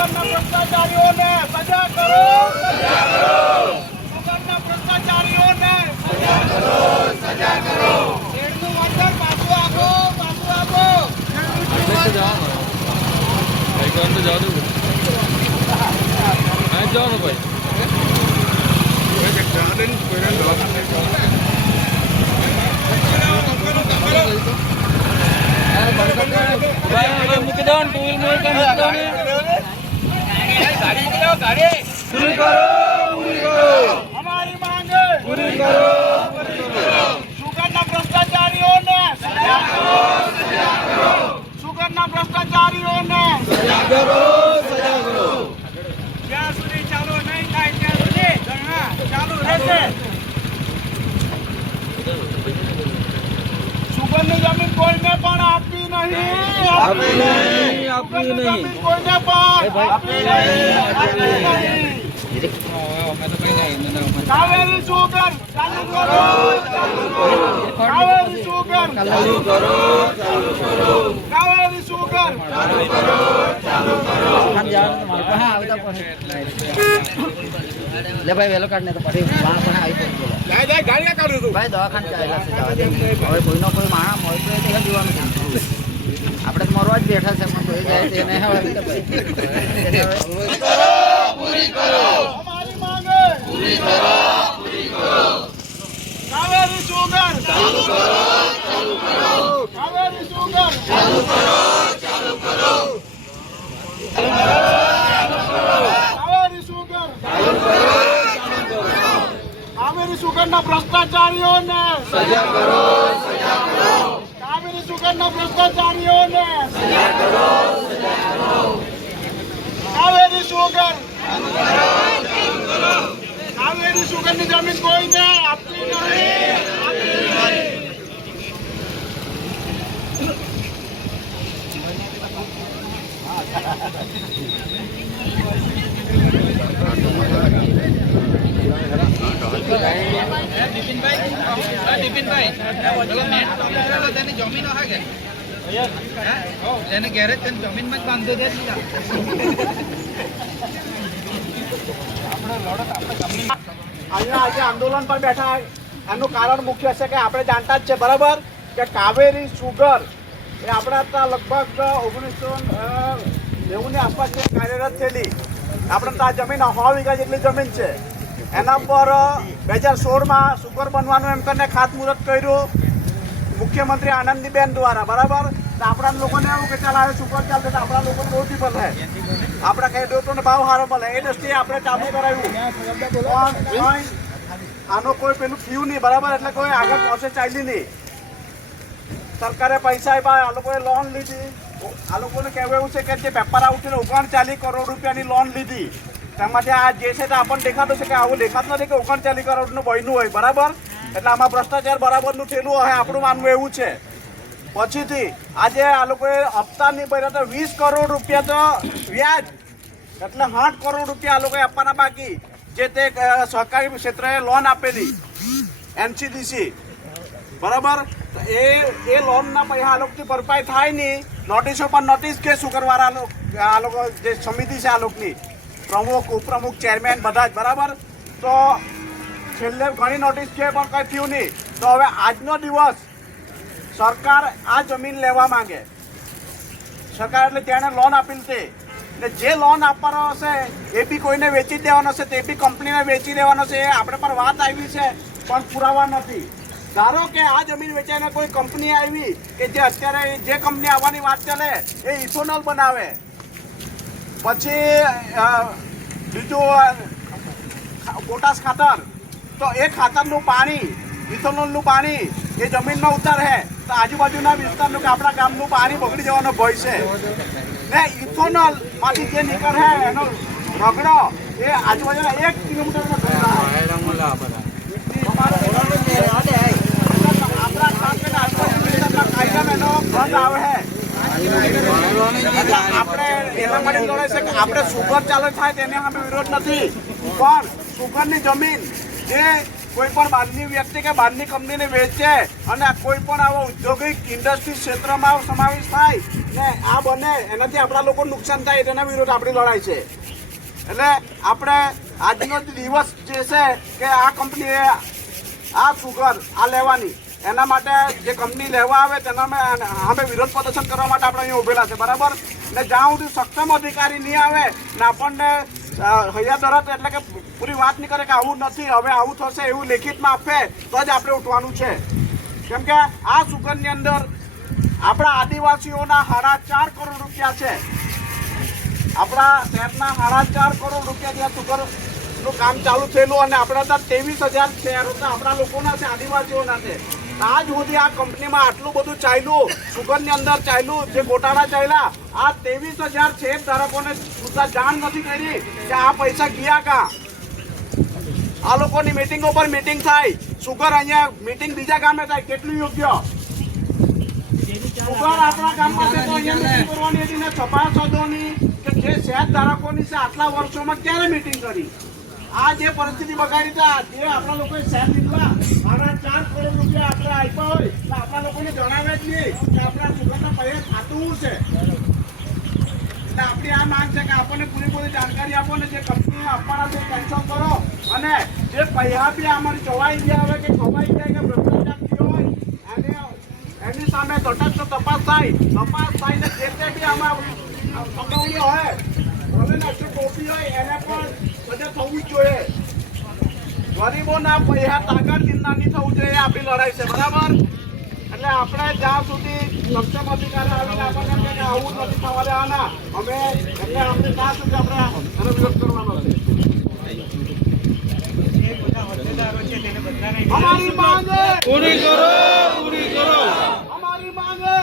સુગરના ભ્રષ્ટાચારીઓને સજા કરો સુગરના ભ્રષ્ટાચારીઓને શેરનું વળતર પાછું આપો પાછું આપો ભાઈ તો અંદર જવા દઉં હા જવાનું ભાઈ ભાઈ હવે મૂકી દો ને ટુ વ્હીલ મૂકી દો મૂકી દો ને અમારી માંગે પૂરી કરો સુગરના ભ્રષ્ટાચારીઓને સજા કરો સુગરના ભ્રષ્ટાચારીઓને જ્યાં સુધી ચાલુ નહીં થાય ત્યાં સુધી ધરણા ચાલુ રહેશે સુગરની જમીન કોઈને પણ આપવી નહીં. આપવી નહીં નહીં. કોઈને પણ આપવી નહીં આપવી નહીં અમે તો કઈ નહીં એને અમે કાવેરી સુગર ચાલુ કરો ચાલુ કરો. કાવેરી સુગર. ચાલુ કરો ચાલુ કરો લે ભાઈ વેલો કાઢને તો પછી. વાહ પણ આવી જાય. ભાઈ દવાખાને ચાલ્યા છે હવે કોઈનો કોઈ માણસ હોય તો જોવાનું છે. આપણે મરવા જ બેઠા છે પણ કોઈ જાય તેને હવે તો ભાઈ. તેને હવે અમારી માંગે પૂરી કરો પૂરી કરો કાવેરી સુગર ચાલુ કરો ચાલુ કરો કાવેરી સુગર ચાલુ કરો ચાલુ કરો કાવેરી સુગર ચાલુ કરો કાવેરી સુગરના ભ્રષ્ટાચારીઓને. સજા કરો સજા કરો. કાવેરી સુગરના ભ્રષ્ટાચારીઓને. સજા કરો સજા કરો. કાવેરી સુગર. કાવેરી સુગરની જમીન કોઈને આપવી નહીં આપવી નહીં અહીંયા આજે આંદોલન પર બેઠા એનું કારણ મુખ્ય છે કે આપણે જાણતા જ છે, બરાબર? કે કાવેરી સુગર એ આપણા ત્યાં લગભગ ઓગણીસો નેવુંની આસપાસ કાર્યરત થયેલી. આપણે ત્યાં જમીન સો વીઘા જેટલી જમીન છે. એના પર બે હજાર સોળમાં સુગર બનવાનું એમ કરીને ખાતમુહૂર્ત કર્યું મુખ્યમંત્રી આનંદીબેન દ્વારા, બરાબર? આપણા લોકોને એવું કે ચાલ આવે સુગર ચાલશે તો આપણા લોકોને રોટી મળે આપણા ખેડૂતોને ભાવ સારો મળે એ દ્રષ્ટિએ આપણે ચાલુ કરાવ્યું. પણ આનો કોઈ પેલું થયું નહીં, બરાબર? એટલે કોઈ આગળ પ્રોસેસ ચાલી નહીં. સરકારે પૈસા આપ્યા, આ લોકોએ લોન લીધી. આ લોકોને કહેવું એવું છે કે જે પેપર આઉટ ઓગણચાલીસ કરોડ રૂપિયાની લોન લીધી. તેમાંથી આ જે છે તે આપણને દેખાતું છે કે આવું દેખાતું નથી કે ઓગણચાલીસ કરોડનું બન્યું હોય, બરાબર? એટલે આમાં ભ્રષ્ટાચાર બરાબરનું થયેલું હોય, આપણું માનવું એવું છે. પછીથી, આજે આ લોકોએ હપ્તા નહીં ભર્યા તો વીસ કરોડ રૂપિયા તો વ્યાજ, એટલે આઠ કરોડ રૂપિયા આ લોકોએ આપવાના બાકી, જે તે સહકારી ક્ષેત્રે લોન આપેલી, એનસીડીસી, બરાબર? એ એ લોનના પૈસા આ લોકોની ભરપાઈ થાય નહીં. નોટિસો પર નોટિસ કે શું કરવા આ લોકો જે સમિતિ છે આ લોકોની પ્રમુખ, ઉપપ્રમુખ ચેરમેન બધા જ, બરાબર? તો છેલ્લે ઘણી નોટિસ છે, પણ કંઈ થયું નહીં. તો હવે આજનો દિવસ સરકાર આ જમીન લેવા માંગે. સરકાર એટલે તેણે લોન આપેલી તે ને જે લોન આપવાનો હશે, એ બી કોઈને વેચી દેવાનો છે તે બી કંપનીને વેચી દેવાનો છે એ આપણે પર વાત આવી છે, પણ પુરાવા નથી. ધારો કે આ જમીન વેચાઈને કોઈ કંપની આવી કે જે અત્યારે જે કંપની આવવાની વાત ચાલે, એ ઇથોનોલ બનાવે. પછી બીજું પોટાશ ખાતર. તો એ ખાતરનું પાણી, ઇથોનોલનું પાણી, એ જમીનમાં ઉતારે તો આજુબાજુના વિસ્તારનું કે આપણા ગામનું પાણી બગડી જવાનો ભય છે. ને ઇથોનોલમાંથી જે નીકળે એનો રગડો, એ આજુબાજુના એક કિલોમીટર આપણા ગામના આજુબાજુ વિસ્તારના કાયદા એનો બંધ આવે છે આપણે એના માટે લડે છે કે આપણે સુગર ચાલુ થાય તેને અમે વિરોધ નથી. પણ સુગરની જમીન જે કોઈ પણ બહારની વ્યક્તિ કે બહારની કંપનીને વેચે અને કોઈ પણ આવો ઔદ્યોગિક ઇન્ડસ્ટ્રી ક્ષેત્રમાં સમાવેશ થાય ને આ બને, એનાથી આપણા લોકો નુકસાન થાય, તેના વિરોધ આપણી લડાઈ છે. એટલે આપણે આજનો દિવસ જે છે કે આ કંપનીએ આ સુગર આ લેવાની એના માટે જે કંપની લેવા આવે તેના અમે વિરોધ પ્રદર્શન કરવા માટે આપણે અહીંયા ઉભેલા છે, બરાબર? ને જ્યાં સુધી સક્ષમ અધિકારી નહીં આવે, ને આપણને હૈયા દરત એટલે કે પૂરી વાત નહીં કરે કે આવું નથી, હવે આવું થશે, એવું લેખિતમાં આપે, તો જ આપણે ઉઠવાનું છે. કેમ કે આ સુગરની અંદર આપણા આદિવાસીઓના સાડા ચાર કરોડ રૂપિયા છે. આપણા શહેરના સાડા ચાર કરોડ રૂપિયા ત્યાં સુગરનું કામ ચાલુ થયેલું અને આપણા ત્યાં ત્રેવીસ હજાર શહેરો આપણા લોકોના છે, આદિવાસીઓના છે. આજ સુધી આ કંપનીમાં આટલું બધું ચાલ્યું, સુગંધની અંદર ચાલ્યું, જે ગોટાળા ચાલ્યા, આ ત્રેવીસ હજાર શેર ધારકોને સુધા જાણ નથી કરી કે આ પૈસા ગયા કા. આ લોકોની મિટિંગ ઉપર મિટિંગ થાય. સુગર અહીંયા મિટિંગ બીજા ગામે થાય. કેટલું યોગ્ય? સુગર આપણા ગામમાં છે તો કે જે શહેર ધારકોની છે આટલા વર્ષોમાં ક્યારે મિટિંગ કરી? આ જે પરિસ્થિતિ બગાડી જે આપણા લોકોએ શેર લીધા આપણા ચાર કરોડ રૂપિયા આપણે આપ્યા હોય, તો આપણા લોકોને જણાવે જ નહીં કે આપણા સુગરના પૈસા ખાતું છે. એટલે આપણી આ માંગ છે કે આપણને પૂરેપૂરી જાણકારી આપો ને જે કંપની આપવાના છે કેન્સલ કરો. અને જે પૈસા બી અમારી ચવાઈ ગયા હવે કે ખવાઈ જાય કે ભ્રષ્ટાચાર થયો હોય અને એની સામે તટસ્થ તપાસ થાય. તપાસ થાય ને જે તે બી આમાં પકવણી હોય, ભલે ને શું ટોપી હોય, એને પણ થવું જોઈએ. ગરીબોના પૈસા તાકાત નહીં થવું જોઈએ આપણી લડાઈ છે બરાબર? એટલે આપણે જ્યાં સુધી સક્ષમ અધિકારી આવીને આપણને કે આવું નથી થવા દેવાના અમે એટલે અમને ત્યાં સુધી આપણે એનો વિરોધ કરવાનો છે. અમારી માંગે પૂરી કરો પૂરી કરો. અમારી માંગે